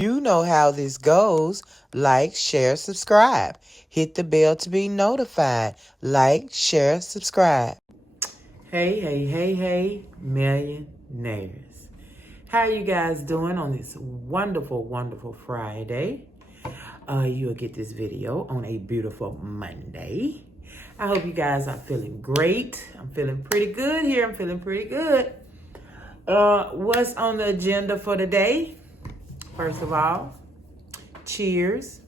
You know how this goes. Like, share, subscribe. Hit the bell to be notified. Like, share, subscribe. Hey, millionaires. How are you guys doing on this wonderful, wonderful Friday? You'll get this video on a beautiful Monday. I hope you guys are feeling great. I'm feeling pretty good here. I'm feeling pretty good. What's on the agenda for today? First of all, cheers.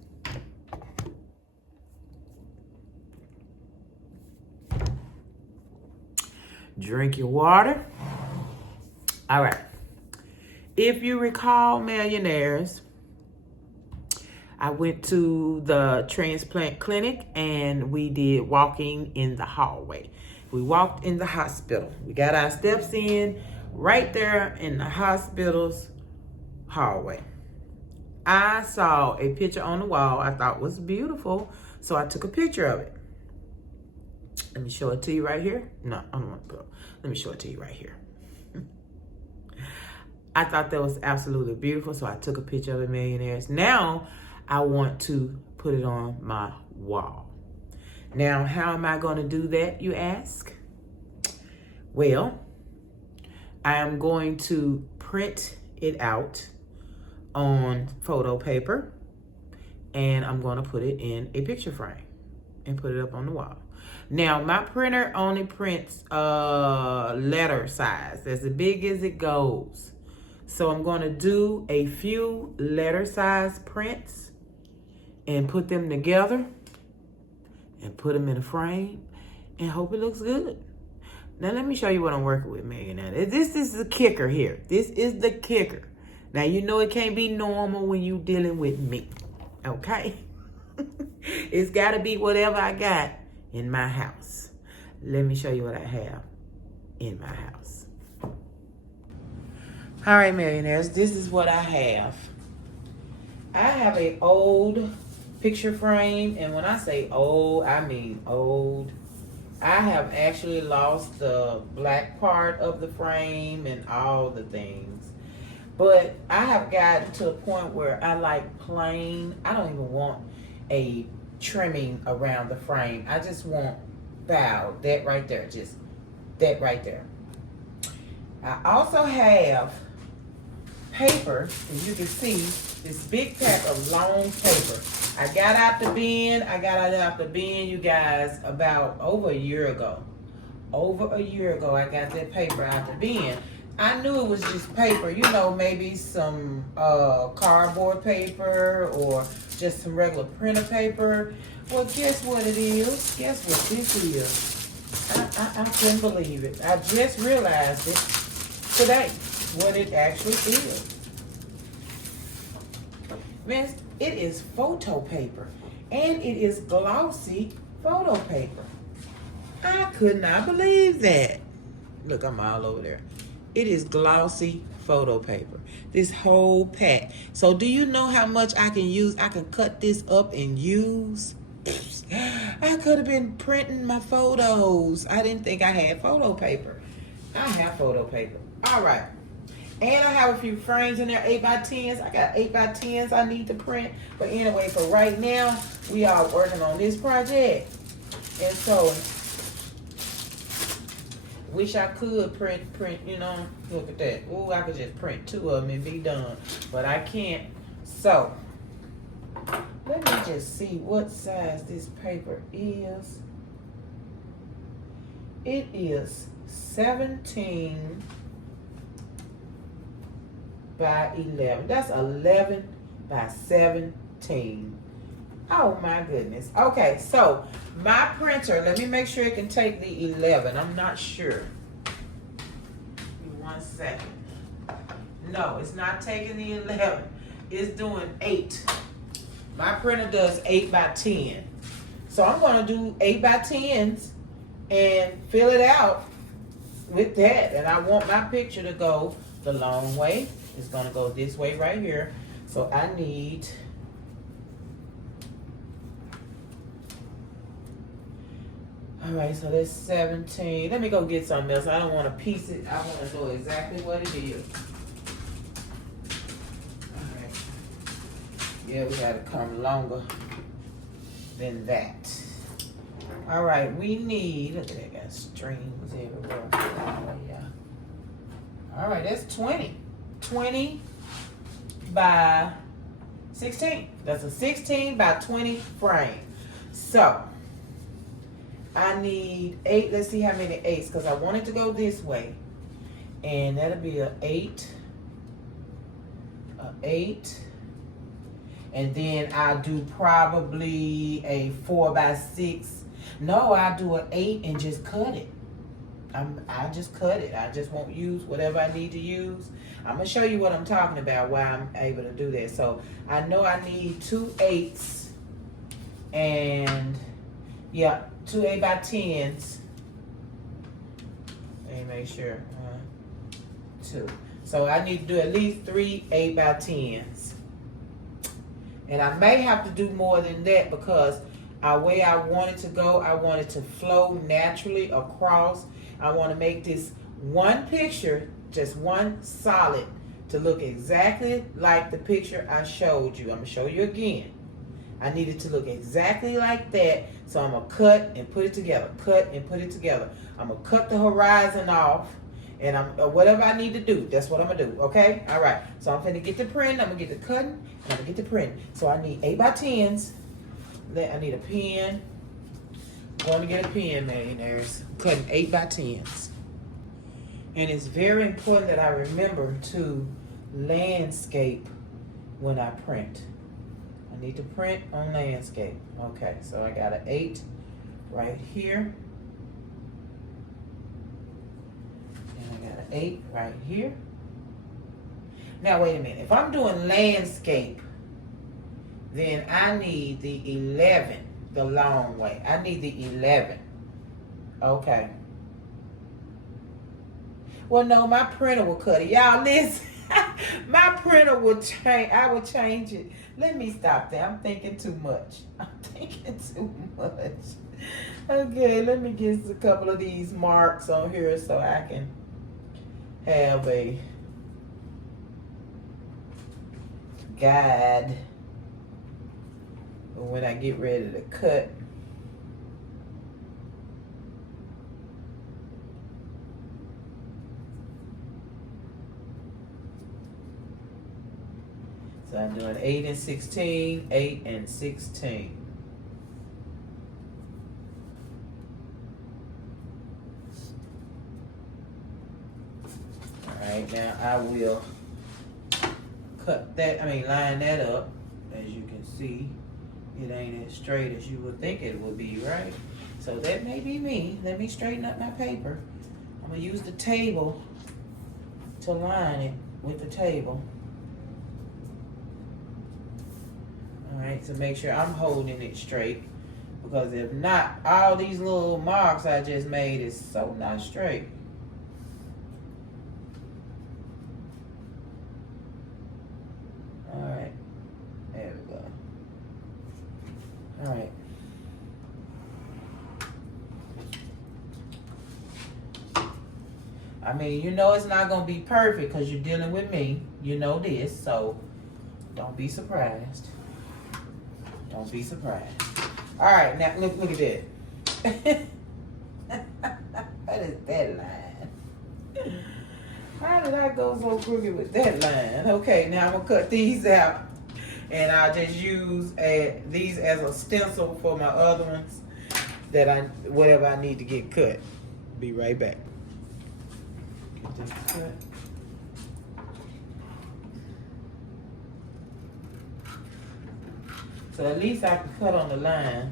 Drink your water. All right. If you recall, millionaires, I went to the transplant clinic and we did walking in the hallway. We walked in the hospital. We got our steps in right there in the hospital's hallway. I saw a picture on the wall I thought was beautiful, so I took a picture of it. Let me show it to you right here. No, I don't want to put it. Let me show it to you right here. I thought that was absolutely beautiful, so I took a picture of it, millionaires. Now, I want to put it on my wall. Now, how am I going to do that, you ask? Well, I am going to print it out on photo paper, and I'm going to put it in a picture frame and put it up on the wall. Now, my printer only prints letter size. That's as big as it goes. So I'm going to do a few letter size prints and put them together and put them in a frame and hope it looks good. Now, let me show you what I'm working with, millionaire. This is the kicker here. This is the kicker. Now, you know it can't be normal when you dealing with me, okay? It's got to be whatever I got in my house. Let me show you what I have in my house. All right, millionaires, this is what I have. I have an old picture frame, and when I say old, I mean old. I have actually lost the black part of the frame and all the things. But I have gotten to a point where I like plain. I don't even want a trimming around the frame. I just want bowed, that right there, just that right there. I also have paper, as you can see, this big pack of long paper. I got out the bin, you guys, about over a year ago. Over a year ago, I got that paper out the bin. I knew it was just paper, you know, maybe some cardboard paper or just some regular printer paper. Well, guess what it is? Guess what this is? I couldn't believe it. I just realized it today, what it actually is. Man, it is photo paper, and it is glossy photo paper. I could not believe that. Look, I'm all over there. It is glossy photo paper. This whole pack. So do you know how much I can use? I can cut this up and use. I could have been printing my photos. I didn't think I had photo paper. I have photo paper. All right. And I have a few frames in there, 8x10s. I got 8x10s I need to print. But anyway, for right now, we are working on this project. And so, wish I could print, you know, look at that. Ooh, I could just print 2 of them and be done. But I can't. So, let me just see what size this paper is. It is 17 by 11. That's 11 by 17. Oh my goodness. Okay, so my printer, let me make sure it can take the 11. I'm not sure. Give me 1 second. No, it's not taking the 11. It's doing 8. My printer does 8 by 10. So I'm going to do 8 by 10s and fill it out with that. And I want my picture to go the long way. It's going to go this way right here. So I need all right, so that's 17. Let me go get something else. I don't want to piece it. I want to know exactly what it is. All right. Yeah, we gotta come longer than that. All right, we need, look at that, got strings everywhere. Oh, yeah. All right, that's 20. 20 by 16. That's a 16 by 20 frame. So, I need 8. Let's see how many 8s, because I want it to go this way. And that'll be a 8. A 8. And then I'll do probably a 4 by 6. No, I'll do an 8 and just cut it. I just cut it. I just won't use whatever I need to use. I'm going to show you what I'm talking about, why I'm able to do that. So I know I need 2 8s and, yeah, 2 8 by 10s. Let me make sure. 2. So I need to do at least 3 8 by 10s. And I may have to do more than that because the way I want it to go, I want it to flow naturally across. I want to make this one picture, just one solid, to look exactly like the picture I showed you. I'm going to show you again. I need it to look exactly like that. So I'm going to cut and put it together. Cut and put it together. I'm going to cut the horizon off. And whatever I need to do, that's what I'm going to do, okay? All right, so I'm going to get the print, I'm going to get the cutting, and I'm going to get the print. So I need 8 by 10s. I need a pen. I'm going to get a pen, millionaires. Cutting 8 by 10s. And it's very important that I remember to landscape when I print. I need to print on landscape. Okay, so I got an 8 right here. 8 right here. Now wait a minute. If I'm doing landscape, then I need the 11 the long way. I need the 11. Okay. Well, no, my printer will cut it. Y'all listen. My printer will change. I will change it. Let me stop there. I'm thinking too much. I'm thinking too much. Okay, let me get a couple of these marks on here so I can have a guide when I get ready to cut. So I'm doing 8 and 16, 8 and 16. Alright, now I will cut that, line that up. As you can see, it ain't as straight as you would think it would be, right? So that may be me. Let me straighten up my paper. I'm going to use the table to line it with the table. Alright, so make sure I'm holding it straight. Because if not, all these little marks I just made is so not straight. Alright, there we go. Alright. You know it's not going to be perfect because you're dealing with me. You know this, so don't be surprised. Don't be surprised. Alright, now look at that. What is that line? How did I go so crooked with that line? Okay, now I'm going to cut these out. And I'll just use these as a stencil for my other ones. Whatever I need to get cut. Be right back. Get this cut. So at least I can cut on the line.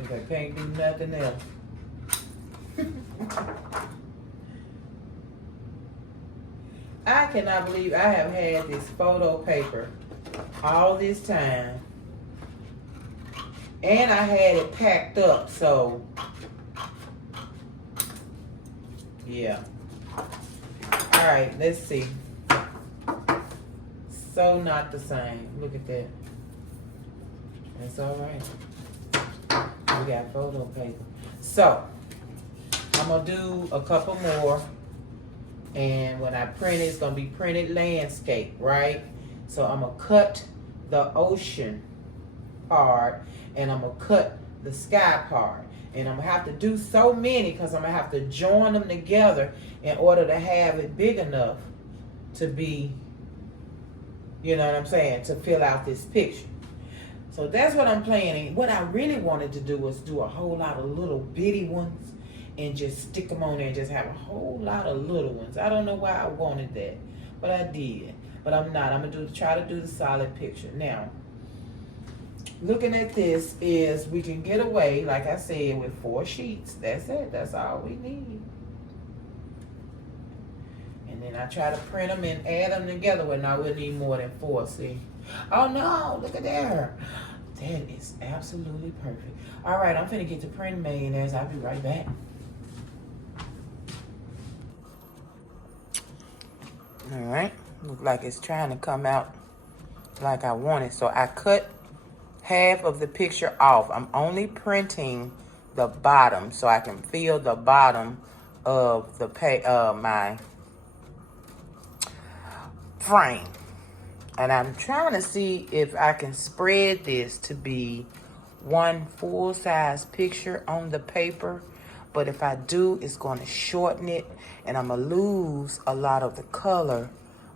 If I can't do nothing else. I cannot believe I have had this photo paper all this time. And I had it packed up, so yeah. Alright, let's see. So not the same. Look at that. That's alright. We got photo paper. So I'm gonna do a couple more And when I print it, it's gonna be printed landscape, right? So I'm gonna cut the ocean part, and I'm gonna cut the sky part. And I'm gonna have to do so many because I'm gonna have to join them together in order to have it big enough to be, you know what I'm saying, to fill out this picture. So that's what I'm planning. What I really wanted to do was do a whole lot of little bitty ones and just stick them on there and just have a whole lot of little ones. I don't know why I wanted that, but I did. But I'm not. I'm gonna try to do the solid picture. Now, looking at this is we can get away, like I said, with 4 sheets. That's it. That's all we need. And then I try to print them and add them together when I would need more than 4, see? Oh no, look at there. That is absolutely perfect. All right, I'm finna get to print millionaires. I'll be right back. All right, look like it's trying to come out like I want it. So I cut half of the picture off. I'm only printing the bottom so I can feel the bottom of the my frame. And I'm trying to see if I can spread this to be one full-size picture on the paper. But if I do, it's going to shorten it, and I'm going to lose a lot of the color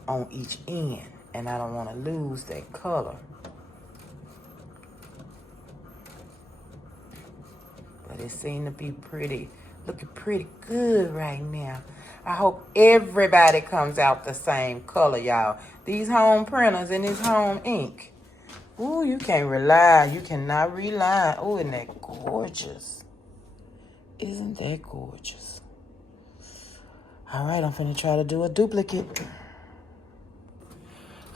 on each end. And I don't want to lose that color. But it seems to be looking pretty good right now. I hope everybody comes out the same color, y'all. These home printers and this home ink. Ooh, you cannot rely. Ooh, isn't that gorgeous? Isn't that gorgeous? All right, I'm finna try to do a duplicate.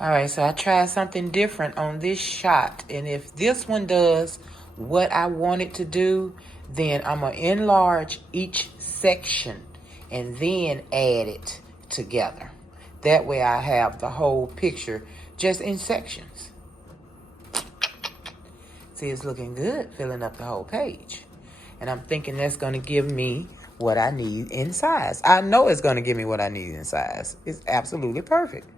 All right, so I tried something different on this shot. And if this one does what I want it to do, then I'm gonna enlarge each section and then add it together. That way I have the whole picture just in sections. See, it's looking good, filling up the whole page. And I'm thinking that's going to give me what I need in size. I know it's going to give me what I need in size. It's absolutely perfect.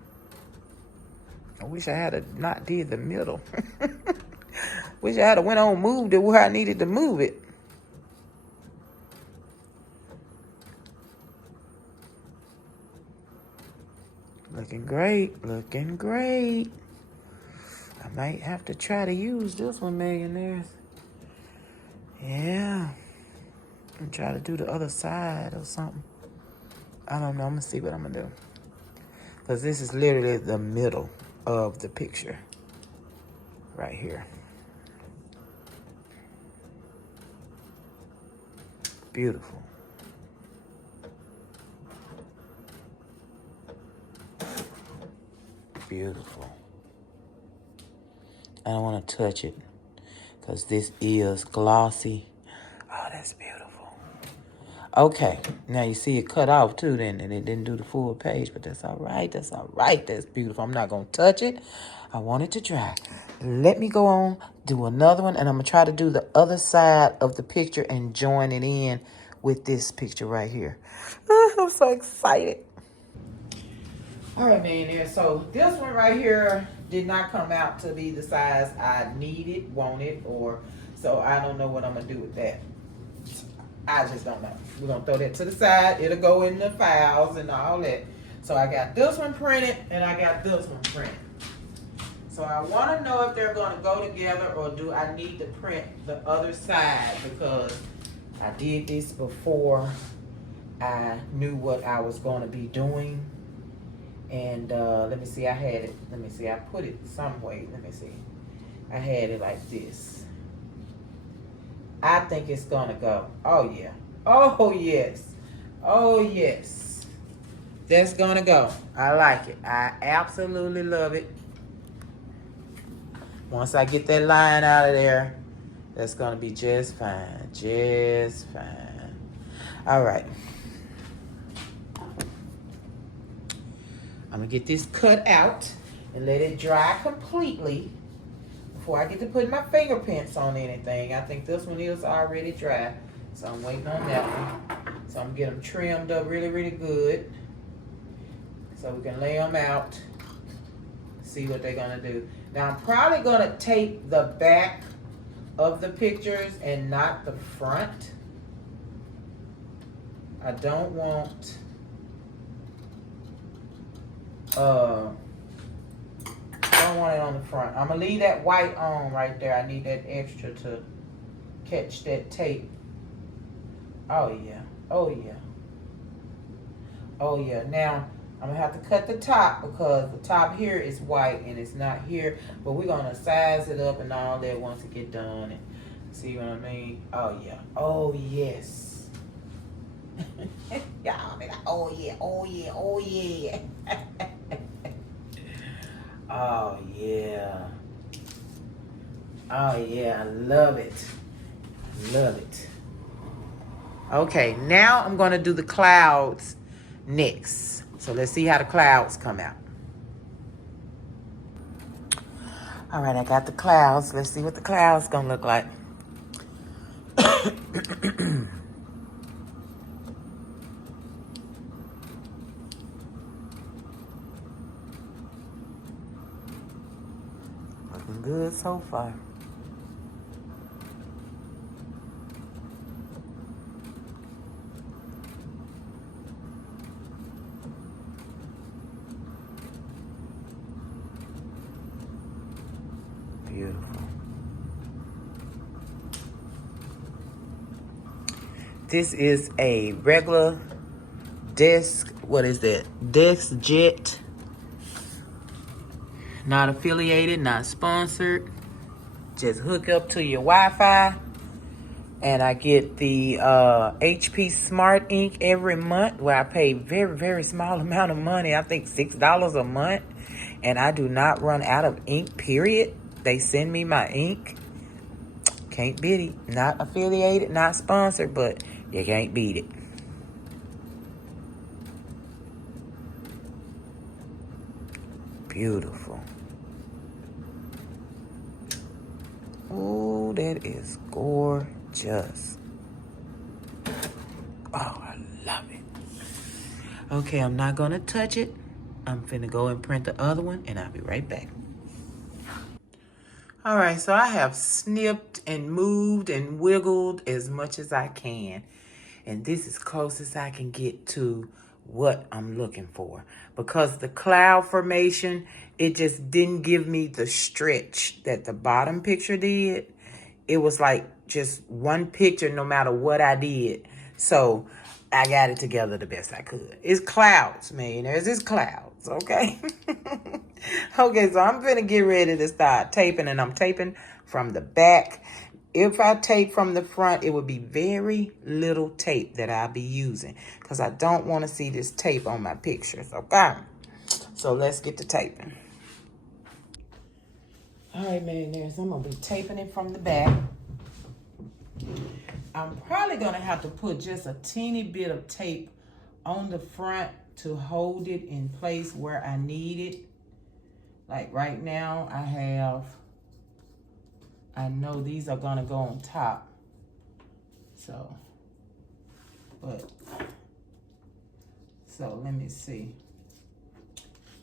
I wish I had not did the middle. Wish I had went on moved it where I needed to move it. Looking great, looking great. I might have to try to use this one, millionaires. Yeah. And try to do the other side or something. I don't know. I'm going to see what I'm going to do. Because this is literally the middle of the picture. Right here. Beautiful. Beautiful. I don't want to touch it because this is glossy. Oh, that's beautiful. Okay, now you see it cut off too then, and it didn't do the full page, but that's all right. That's all right. That's beautiful. I'm not going to touch it. I want it to dry. Let me go on, do another one, and I'm going to try to do the other side of the picture and join it in with this picture right here. I'm so excited. All right, man. So this one right here did not come out to be the size I needed, wanted, or so I don't know what I'm gonna do with that. I just don't know. We're gonna throw that to the side. It'll go in the files and all that. So I got this one printed and I got this one printed. So I want to know if they're gonna go together or do I need to print the other side because I did this before I knew what I was gonna be doing. And let me see, I had it, let me see, I put it some way, let me see. I had it like this. I think it's gonna go. Oh yeah. Oh yes. Oh yes. That's gonna go. I like it. I absolutely love it. Once I get that line out of there, that's gonna be just fine. Just fine. All right. I'm gonna get this cut out and let it dry completely before I get to put my fingerprints on anything. I think this one is already dry, so I'm waiting on that one. So I'm gonna get them trimmed up really, really good. So we can lay them out, see what they're gonna do. Now I'm probably gonna tape the back of the pictures and not the front. I don't want it on the front. I'm gonna leave that white on right there. I need that extra to catch that tape. Oh yeah, oh yeah, oh yeah. Now I'm gonna have to cut the top because the top here is white and it's not here. But we're gonna size it up and all that once it get done and see what I mean. Oh yeah, oh yes. Y'all, oh yeah, oh yeah, oh yeah. Oh yeah. Oh yeah, I love it. Love it. Okay, now I'm gonna do the clouds next. So let's see how the clouds come out. All right, I got the clouds. Let's see what the clouds gonna look like. Looking good so far. Beautiful. This is a regular desk. What is that? Desk Jet. Not affiliated, not sponsored. Just hook up to your Wi-Fi. And I get the HP Smart Ink every month where I pay very, very small amount of money. I think $6 a month. And I do not run out of ink, period. They send me my ink. Can't beat it. Not affiliated, not sponsored, but you can't beat it. Beautiful. Oh, that is gorgeous. Oh, I love it. Okay, I'm not gonna touch it. I'm finna go and print the other one and I'll be right back. All right, so I have snipped and moved and wiggled as much as I can. And this is close as I can get to what I'm looking for. Because the cloud formation, it just didn't give me the stretch that the bottom picture did. It was like just one picture no matter what I did. So I got it together the best I could. It's clouds, millionaires. It's clouds, okay? Okay, so I'm gonna get ready to start taping, and I'm taping from the back. If I tape from the front, it would be very little tape that I'll be using because I don't want to see this tape on my pictures, okay? So let's get to taping. All right, millionaires, I'm gonna be taping it from the back. I'm probably gonna have to put just a teeny bit of tape on the front to hold it in place where I need it. Like right now, I know these are gonna go on top. So let me see.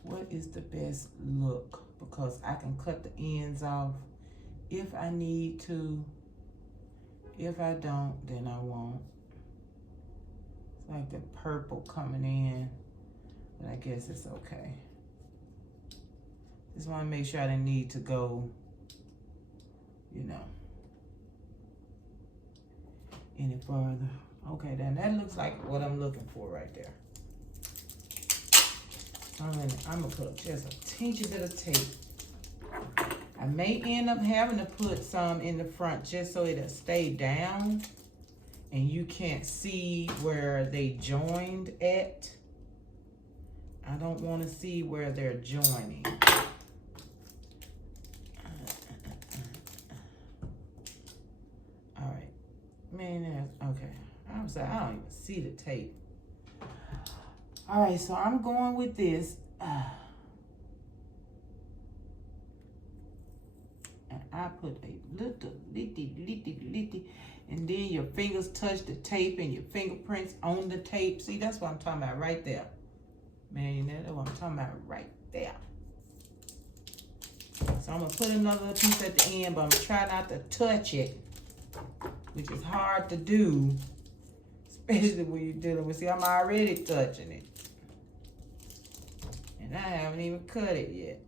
What is the best look? Because I can cut the ends off if I need to. If I don't, then I won't. It's like the purple coming in, but I guess it's okay. Just want to make sure I didn't need to go, you know, any further. Okay, then that looks like what I'm looking for right there. I'm gonna put just a teensy bit of tape. I may end up having to put some in the front just so it'll stay down and you can't see where they joined at. I don't want to see where they're joining. All right, man, okay. I was like, I don't even see the tape. All right, so I'm going with this. And I put a little, and then your fingers touch the tape and your fingerprints on the tape. See, that's what I'm talking about right there. Man, that's what I'm talking about right there. So I'm gonna put another piece at the end, but I'm gonna try not to touch it, which is hard to do, especially when you're dealing with, see, I'm already touching it. And I haven't even cut it yet.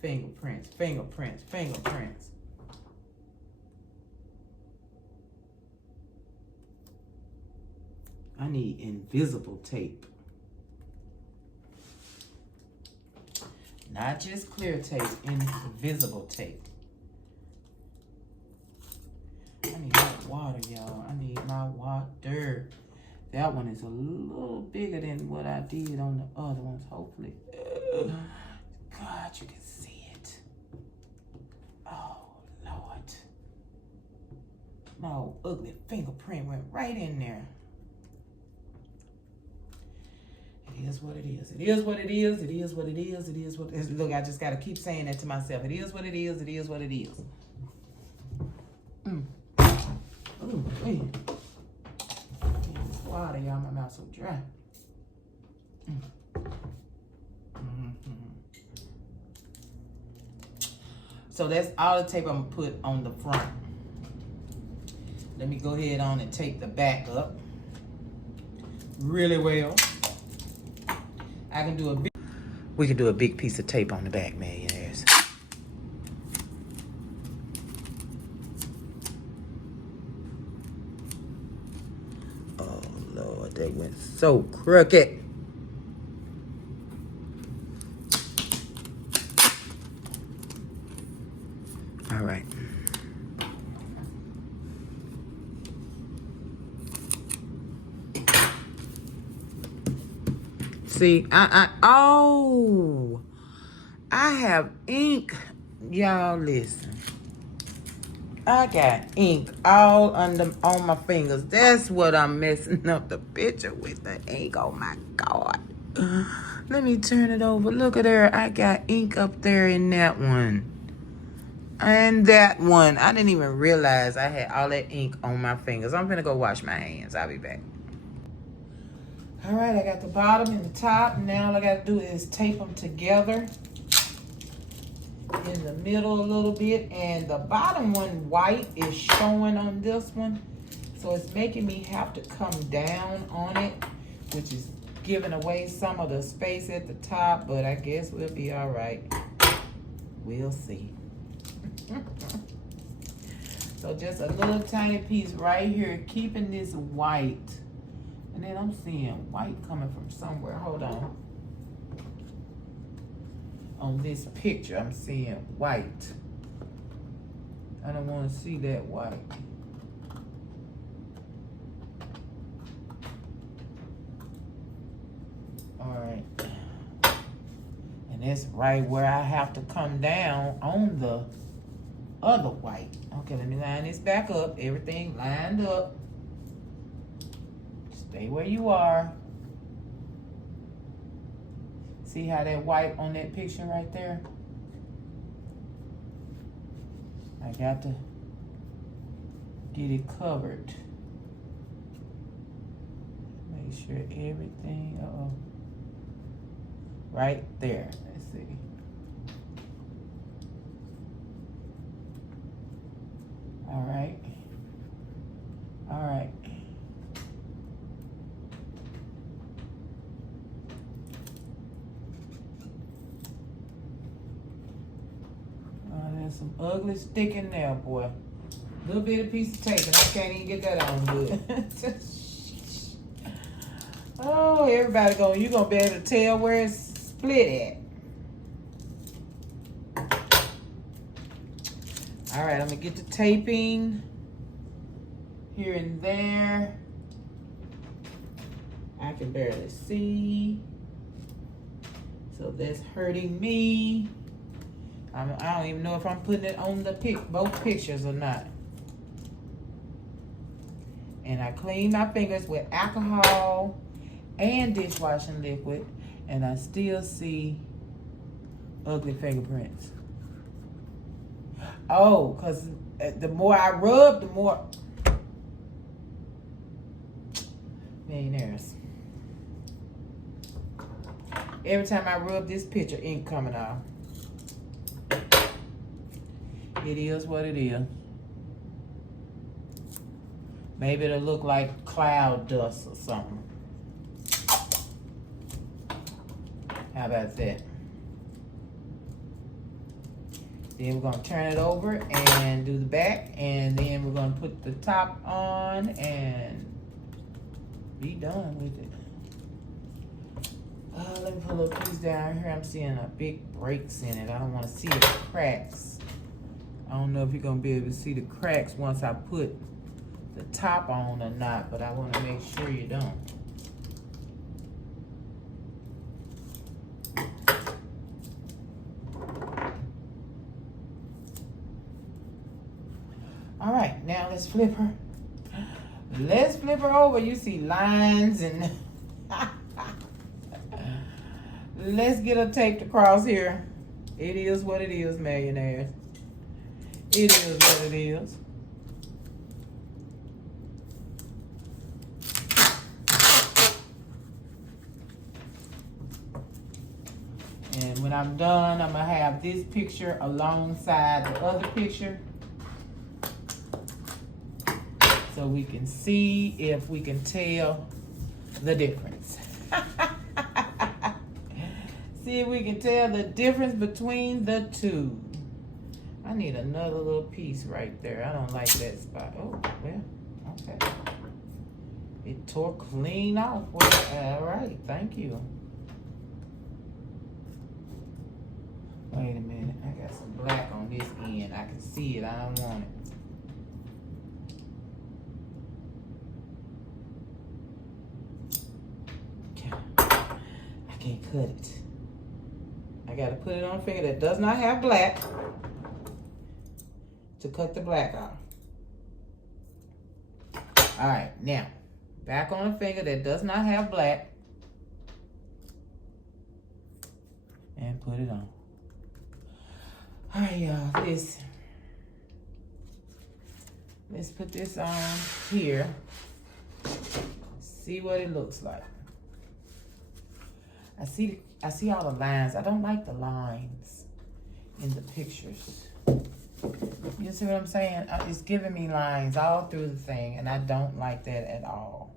Fingerprints, fingerprints, fingerprints. I need invisible tape. Not just clear tape, invisible tape. I need my water, y'all. I need my water. That one is a little bigger than what I did on the other ones, hopefully. God, you can see it. Oh, Lord. My ugly fingerprint went right in there. It is what it is. It is what it is. It is what it is. It is what it is. Look, I just got to keep saying that to myself. It is what it is. It is what it is. Ooh, wait. This water, y'all, my mouth so dry. So that's all the tape I'm going to put on the front. Let me go ahead on and tape the back up really well. I can do we can do a big piece of tape on the back, millionaires. Oh, Lord, they went so crooked. All right. See, I have ink. Y'all listen. I got ink all on my fingers. That's what I'm messing up the picture with, the ink. Oh my God. Let me turn it over. Look at her. I got ink up there in that one. And that one. I didn't even realize I had all that ink on my fingers. I'm gonna go wash my hands. I'll be back. All right, I got the bottom and the top. Now all I got to do is tape them together in the middle a little bit. And the bottom one, white, is showing on this one. So it's making me have to come down on it, which is giving away some of the space at the top. But I guess we'll be all right. We'll see. So just a little tiny piece right here, keeping this white. And then I'm seeing white coming from somewhere. Hold on. On this picture, I'm seeing white. I don't want to see that white. All right. And that's right where I have to come down on the other white. Okay, let me line this back up. Everything lined up. Stay where you are. See how that white on that picture right there? I got to get it covered. Make sure everything, right there. Let's see. All right. All right. There's some ugly stick in there, boy. Little bitty piece of tape, and I can't even get that on good. Oh, everybody you gonna be able to tell where it's split at. All right, I'm gonna get the taping here and there. I can barely see, so that's hurting me. I don't even know if I'm putting it on the both pictures or not. And I clean my fingers with alcohol and dishwashing liquid, and I still see ugly fingerprints. Oh, because the more I rub, the more... Millionaires. Every time I rub this picture, ink coming off. It is what it is. Maybe it'll look like cloud dust or something. How about that? Then we're going to turn it over and do the back. And then we're going to put the top on and be done with it. Let me put a little piece down here. I'm seeing a big breaks in it. I don't want to see the cracks. I don't know if you're going to be able to see the cracks once I put the top on or not, but I want to make sure you don't. All right, now let's flip her. Let's flip her over. You see lines and let's get her taped across here. It is what it is, millionaires. It is what it is. And when I'm done, I'm gonna have this picture alongside the other picture so we can see if we can tell the difference. See if we can tell the difference between the two. I need another little piece right there. I don't like that spot. Oh, well, okay. It tore clean off. All right, thank you. Wait a minute, I got some black on this end. I can see it, I don't want it. I can't cut it. I gotta put it on a finger that does not have black to cut the black off. All right, now, back on a finger that does not have black and put it on. All right, y'all, let's put this on here. See what it looks like. I see all the lines. I don't like the lines in the pictures. You see what I'm saying? It's giving me lines all through the thing, and I don't like that at all.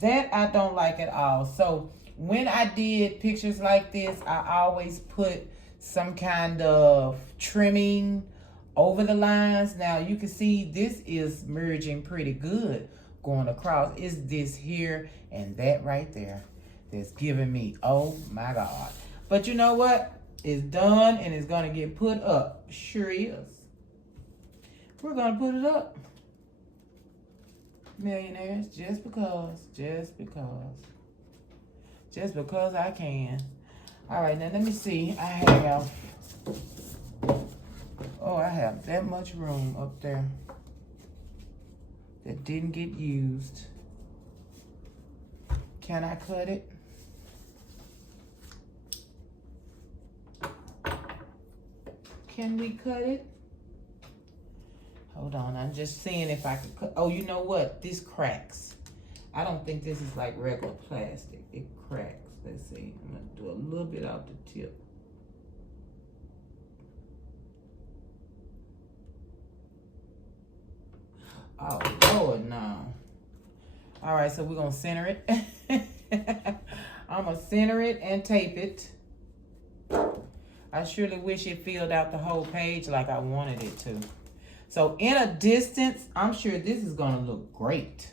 That I don't like at all. So when I did pictures like this, I always put some kind of trimming over the lines. Now you can see this is merging pretty good going across. It's this here and that right there that's giving me, oh my God. But you know what? It's done and it's gonna get put up. Sure is. We're gonna put it up. Millionaires, just because I can. All right, now let me see. I have that much room up there that didn't get used. Can I cut it? Can we cut it? Hold on, I'm just seeing if I can cut. Oh, you know what? This cracks. I don't think this is like regular plastic. It cracks. Let's see. I'm going to do a little bit off the tip. Oh, Lord, no. All right, so we're going to center it. I'm going to center it and tape it. I surely wish it filled out the whole page like I wanted it to. So in a distance, I'm sure this is going to look great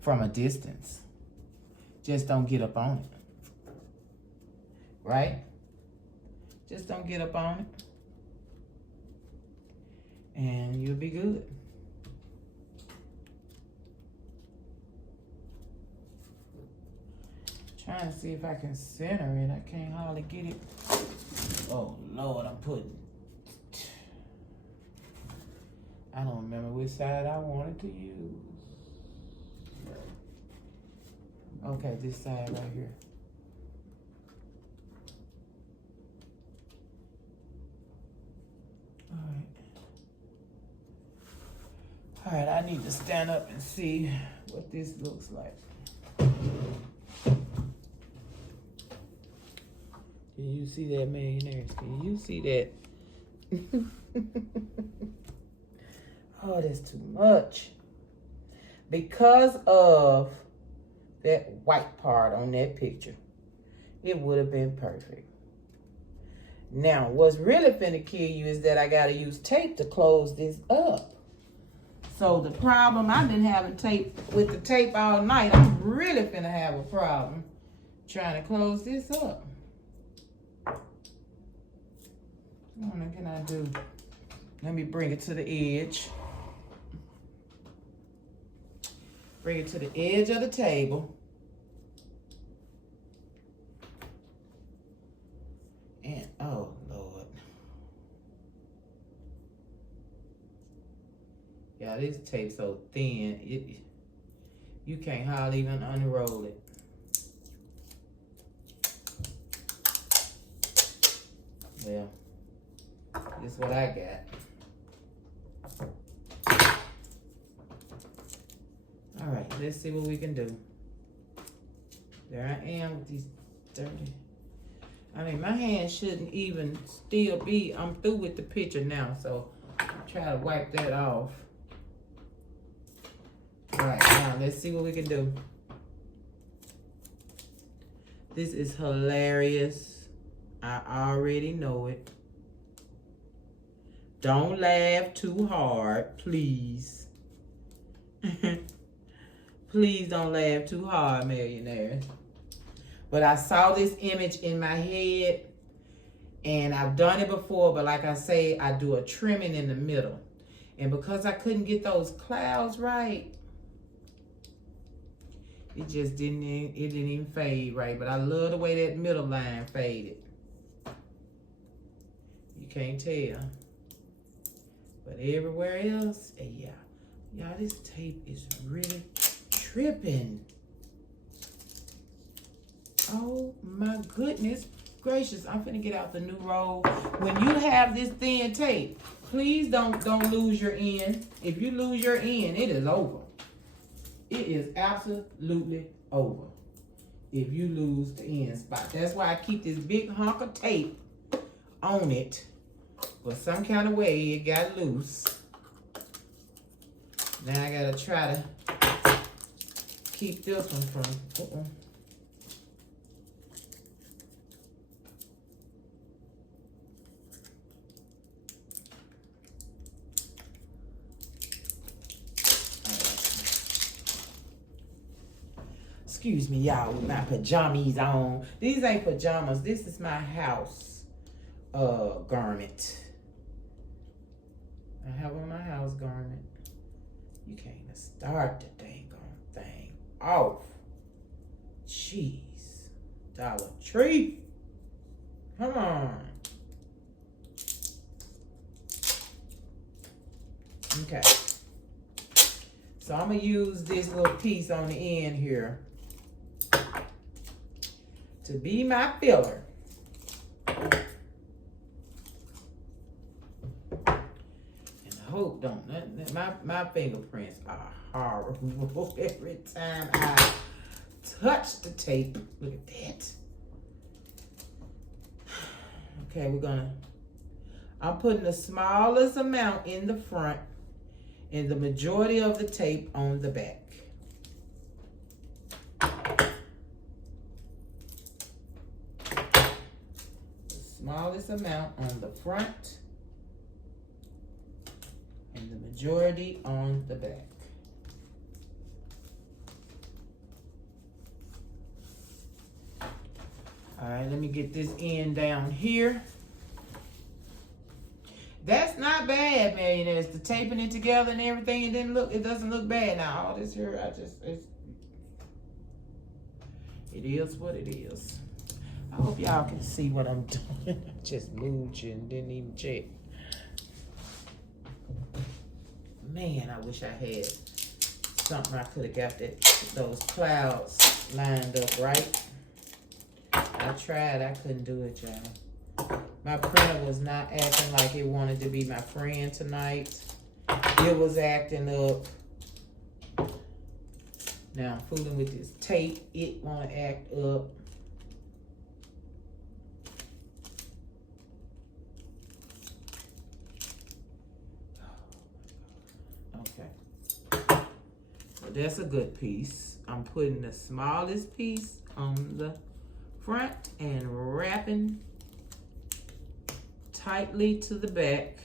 from a distance. Just don't get up on it. Right? Just don't get up on it. And you'll be good. Trying to see if I can center it. I can't hardly get it. Oh, Lord, I don't remember which side I wanted to use. Okay, this side right here. All right, I need to stand up and see what this looks like. Can you see that, millionaires? Can you see that? Oh, that's too much. Because of that white part on that picture, it would have been perfect. Now, what's really finna kill you is that I gotta use tape to close this up. So the problem, I've been having tape with the tape all night. I'm really finna have a problem trying to close this up. What can I do? Let me bring it to the edge. Bring it to the edge of the table. And, oh, Lord. Yeah, this tape's so thin, you can't hardly even unroll it. Well, this is what I got. All right, let's see what we can do. There I am with these dirty. I mean, my hand shouldn't even still be. I'm through with the picture now, so I'll try to wipe that off. All right, now let's see what we can do. This is hilarious. I already know it. Don't laugh too hard, please. Please don't laugh too hard, millionaires. But I saw this image in my head, and I've done it before, but like I say, I do a trimming in the middle. And because I couldn't get those clouds right, it just didn't even fade right. But I love the way that middle line faded. You can't tell. But everywhere else, yeah. Y'all, this tape is really tripping. Oh my goodness gracious. I'm finna get out the new roll. When you have this thin tape, please don't lose your end. If you lose your end, it is over. It is absolutely over if you lose the end spot. That's why I keep this big hunk of tape on it. But some kind of way it got loose. Now I gotta try to keep this one from. Excuse me, y'all, with my pajamas on. These ain't pajamas. This is my house garment. I have on my house garment. You can't even start the dang thing off. Jeez. Dollar Tree. Come on. Okay. So I'm going to use this little piece on the end here to be my filler. Hope don't. My fingerprints are horrible every time I touch the tape. Look at that. Okay, I'm putting the smallest amount in the front and the majority of the tape on the back. The smallest amount on the front and the majority on the back. All right, let me get this end down here. That's not bad, millionaires. The taping it together and everything, it doesn't look bad now. All this here, it is what it is. I hope y'all can see what I'm doing. I just moved you and didn't even check. Man, I wish I had something I could have got those clouds lined up right. I tried, I couldn't do it, y'all. My printer was not acting like it wanted to be my friend tonight. It was acting up. Now I'm fooling with this tape. It want to act up. that's a good piece. I'm putting the smallest piece on the front and wrapping tightly to the back.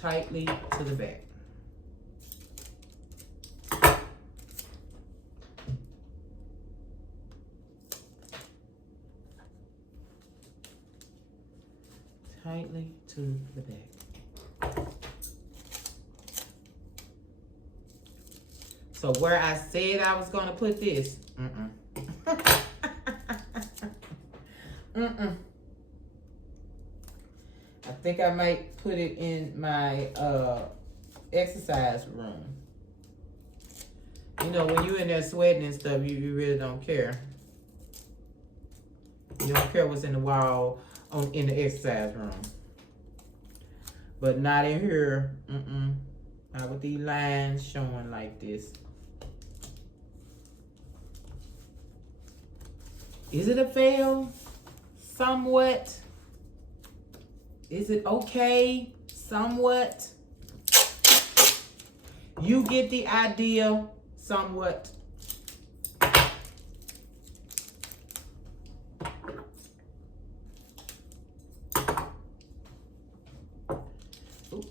Tightly to the back. Tightly to the back. So where I said I was gonna put this, I think I might put it in my exercise room. You know, when you're in there sweating and stuff, you really don't care. You don't care what's in the wall in the exercise room. But not in here. Not with these lines showing like this. Is it a fail? Somewhat. Is it okay? Somewhat. You get the idea. Somewhat.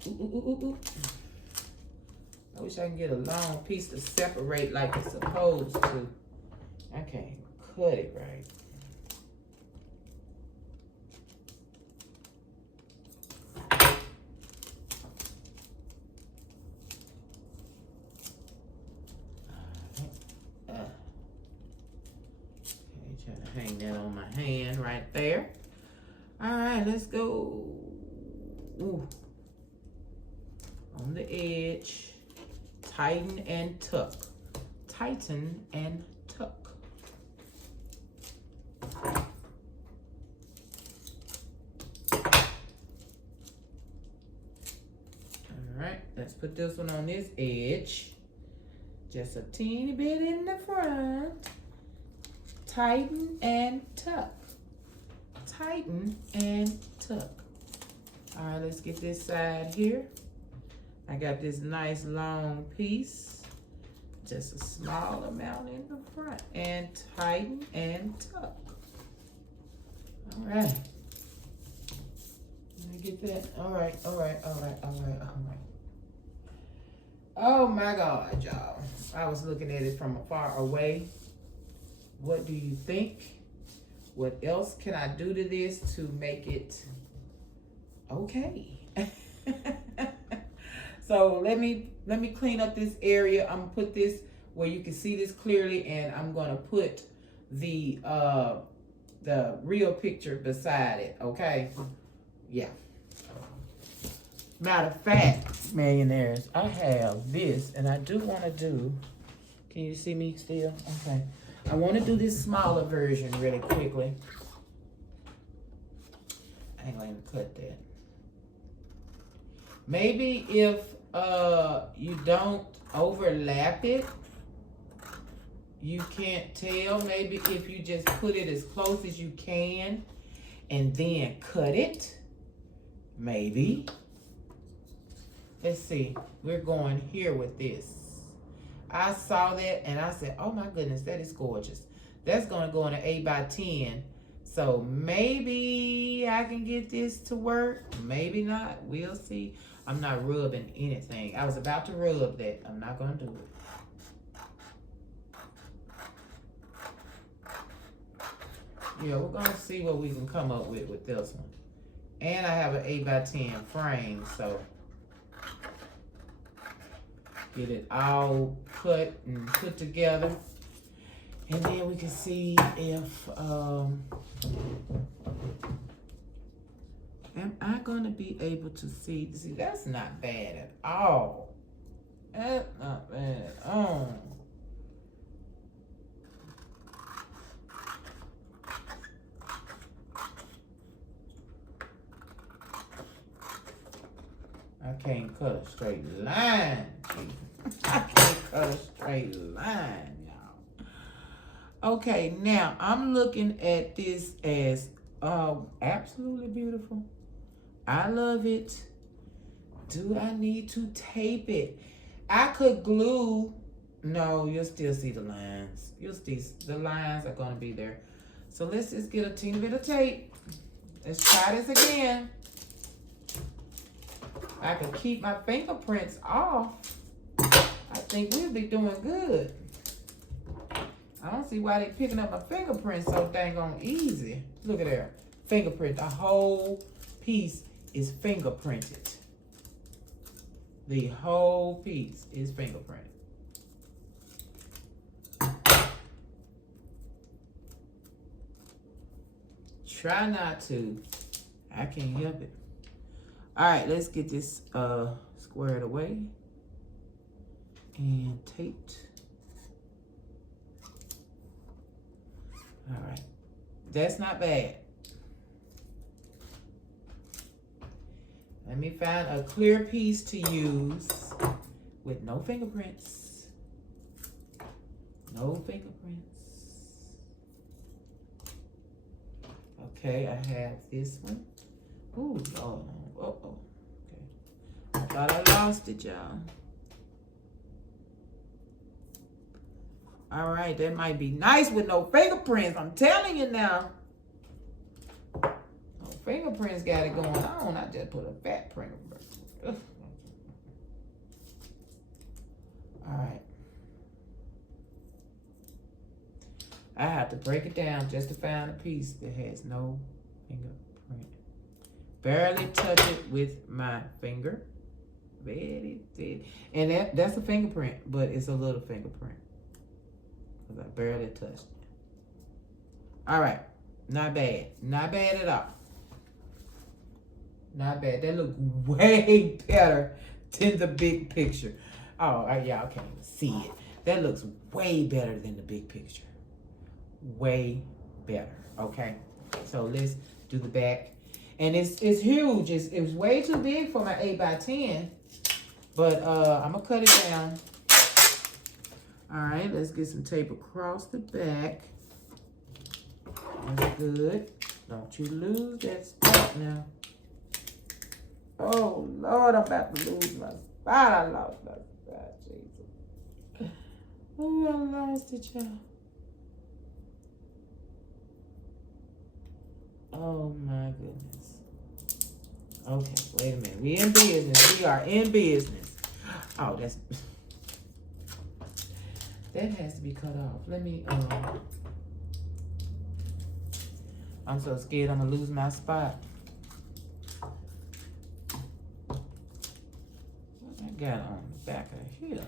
Ooh. I wish I can get a long piece to separate like it's supposed to. I can't cut it right. Trying to hang that on my hand right there. All right, let's go. Ooh. On the edge, tighten and tuck. Tighten and tuck. All right, let's put this one on this edge. Just a teeny bit in the front. Tighten and tuck. Tighten and tuck. All right, let's get this side here. I got this nice long piece. Just a small amount in the front. And tighten and tuck. All right. Let me get that. All right. Oh my God, y'all. I was looking at it from far away. What do you think? What else can I do to this to make it okay? So let me clean up this area. I'm gonna put this where you can see this clearly, and I'm gonna put the real picture beside it. Okay? Yeah. Matter of fact, millionaires, I have this, and I do want to do. Can you see me still? Okay. I want to do this smaller version really quickly. I ain't going to cut that. Maybe if you don't overlap it, you can't tell. Maybe if you just put it as close as you can and then cut it. Maybe. Let's see. We're going here with this. I saw that and I said, oh my goodness, that is gorgeous. That's going to go in an 8x10. So maybe I can get this to work. Maybe not. We'll see. I'm not rubbing anything. I was about to rub that. I'm not going to do it. Yeah, we're going to see what we can come up with this one. And I have an 8x10 frame, so get it all cut and put together. And then we can see if, am I gonna be able to see, that's not bad at all. That's not bad at all. I can't cut a straight line. I can't cut a straight line, y'all. Okay, now I'm looking at this as absolutely beautiful. I love it. Do I need to tape it? I could glue. No, you'll still see the lines. You'll see the lines are gonna be there. So let's just get a teeny bit of tape. Let's try this again. I can keep my fingerprints off. I think we'll be doing good. I don't see why they picking up my fingerprints so dang on easy. Look at there. Fingerprint. The whole piece is fingerprinted. The whole piece is fingerprinted. Try not to. I can't help it. All right, let's get this squared away and taped. All right, that's not bad. Let me find a clear piece to use with no fingerprints. No fingerprints. Okay, I have this one. Ooh, Lord. Uh-oh. Okay. I thought I lost it, y'all. All right, that might be nice with no fingerprints. I'm telling you now. No fingerprints got it going on. I just put a fat print. All right. I have to break it down just to find a piece that has no fingerprint. Barely touch it with my finger. Very thin. And that's a fingerprint, but it's a little fingerprint. Because I barely touched it. All right. Not bad. Not bad at all. Not bad. That looks way better than the big picture. Oh, y'all can't even see it. That looks way better than the big picture. Way better. Okay. So let's do the back. And it's huge. It's way too big for my 8x10. But I'm going to cut it down. All right. Let's get some tape across the back. That's good. Don't you lose that spot now. Oh, Lord, I'm about to lose my spot. I lost my spot. Jesus. Oh, I lost it, y'all. Oh, my goodness. Okay, wait a minute. We in business. We are in business. Oh, that's... That has to be cut off. Let me... I'm so scared I'm going to lose my spot. What I got on the back of here?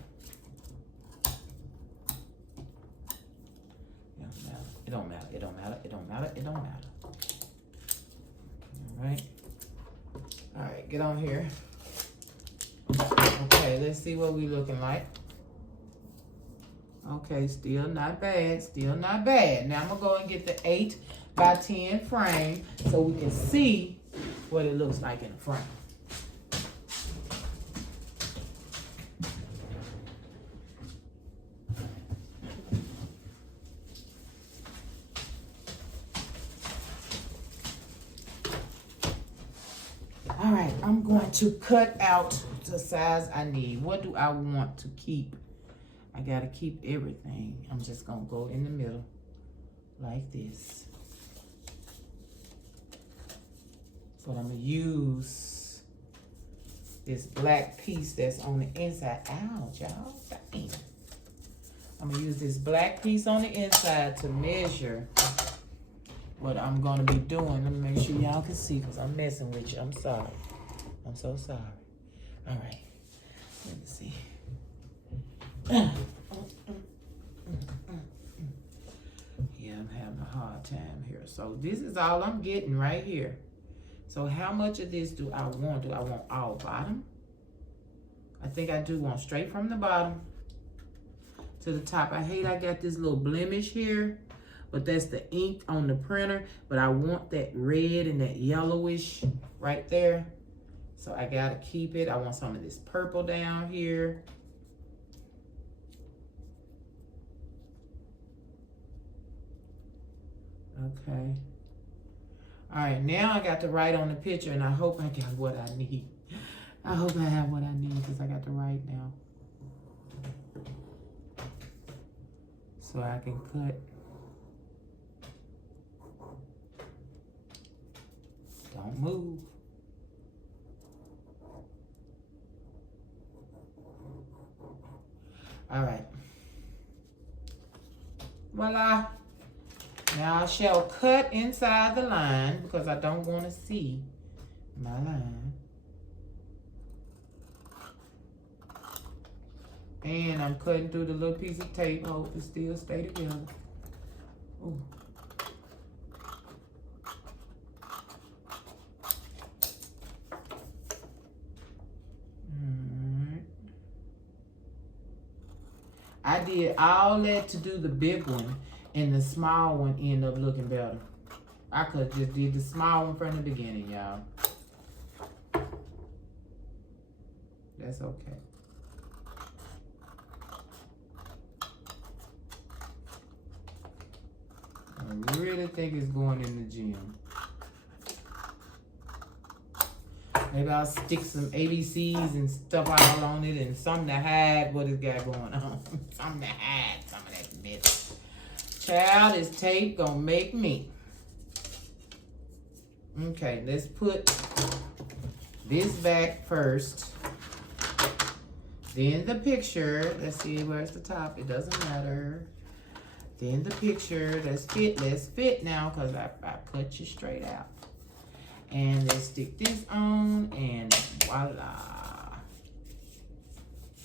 It don't matter. It don't matter. It don't matter. It don't matter. All right. All right, get on here. Okay, let's see what we looking like. Okay, still not bad. Still not bad. Now I'm going to go and get the 8x10 frame so we can see what it looks like in the frame. All right, I'm going to cut out the size I need. What do I want to keep? I got to keep everything. I'm just going to go in the middle like this. But I'm going to use this black piece that's on the inside. Ouch, y'all. Dang. I'm going to use this black piece on the inside to measure what I'm going to be doing. Let me make sure y'all can see because I'm messing with you. I'm sorry. I'm so sorry. All right. Let me see. Yeah, I'm having a hard time here. So this is all I'm getting right here. So how much of this do I want? Do I want all bottom? I think I do want straight from the bottom to the top. I hate I got this little blemish here. But that's the ink on the printer. But I want that red and that yellowish right there. So I got to keep it. I want some of this purple down here. Okay. All right, now I got to write on the picture, and I hope I got what I need. I hope I have what I need because I got to write now. so I can cut. Don't move. All right. Voila. Now I shall cut inside the line because I don't want to see my line. And I'm cutting through the little piece of tape. Hope it still stay together. Ooh. I did all that to do the big one, and the small one ended up looking better. I could have just did the small one from the beginning, y'all. That's okay. I really think it's going in the gym. Maybe I'll stick some ABCs and stuff all on it and something to hide what it's got going on. Something to hide some of that mess. Child, this tape gonna make me. Okay, let's put this back first. Then the picture. Let's see where's the top. It doesn't matter. Then the picture. Let's fit now because I cut you straight out. And let's stick this on, and voila. I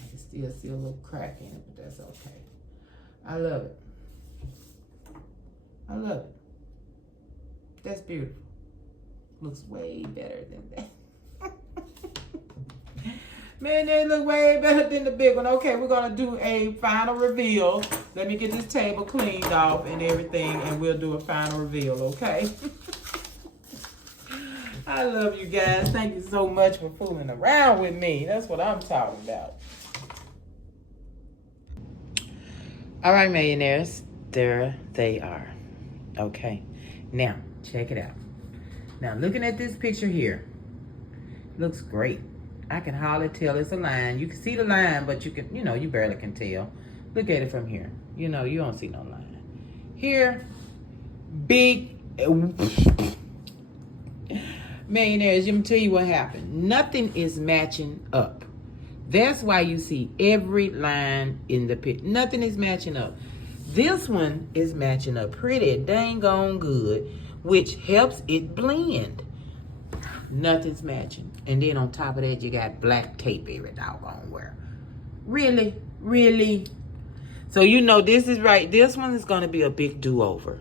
can still see a little crack in it, but that's okay. I love it. I love it. That's beautiful. Looks way better than that. Man, they look way better than the big one. Okay, we're going to do a final reveal. Let me get this table cleaned off and everything, and we'll do a final reveal, okay? I love you guys. Thank you so much for fooling around with me. That's what I'm talking about. All right, millionaires. There they are. Okay. Now, check it out. Now, looking at this picture here, looks great. I can hardly tell it's a line. You can see the line, but you can, you barely can tell. Look at it from here. You don't see no line. Here, big... Millionaires, let me tell you what happened. Nothing is matching up. That's why you see every line in the picture. Nothing is matching up. This one is matching up pretty dang on good, which helps it blend. Nothing's matching. And then on top of that, you got black tape every doggone where. Really? Really? So this is right. This one is going to be a big do-over.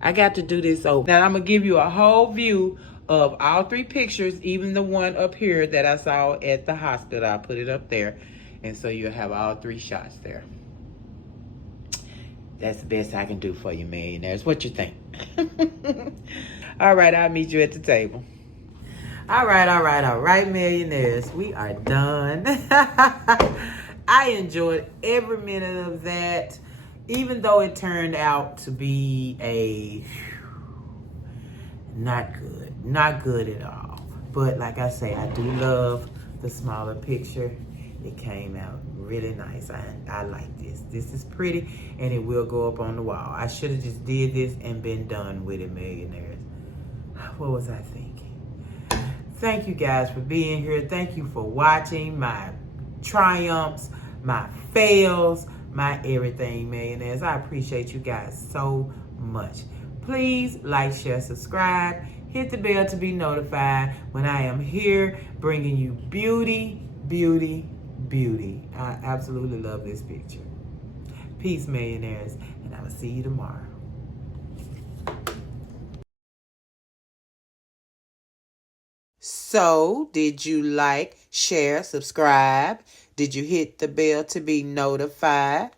I got to do this over. Now I'm going to give you a whole view of all three pictures, even the one up here that I saw at the hospital. I'll put it up there. And so you'll have all three shots there. That's the best I can do for you, millionaires. What you think? All right, I'll meet you at the table. All right, millionaires. We are done. I enjoyed every minute of that, even though it turned out to be not good at all. But like I say, I do love the smaller picture. It came out really nice. I like this. This is pretty, and it will go up on the wall. I should have just did this and been done with it, millionaires. What was I thinking? Thank you guys for being here. Thank you for watching my triumphs, my fails, my everything, millionaires. I appreciate you guys so much. Please like, share, subscribe. Hit the bell to be notified when I am here bringing you beauty, beauty, beauty. I absolutely love this picture. Peace, millionaires, and I will see you tomorrow. So, did you like, share, subscribe? Did you hit the bell to be notified?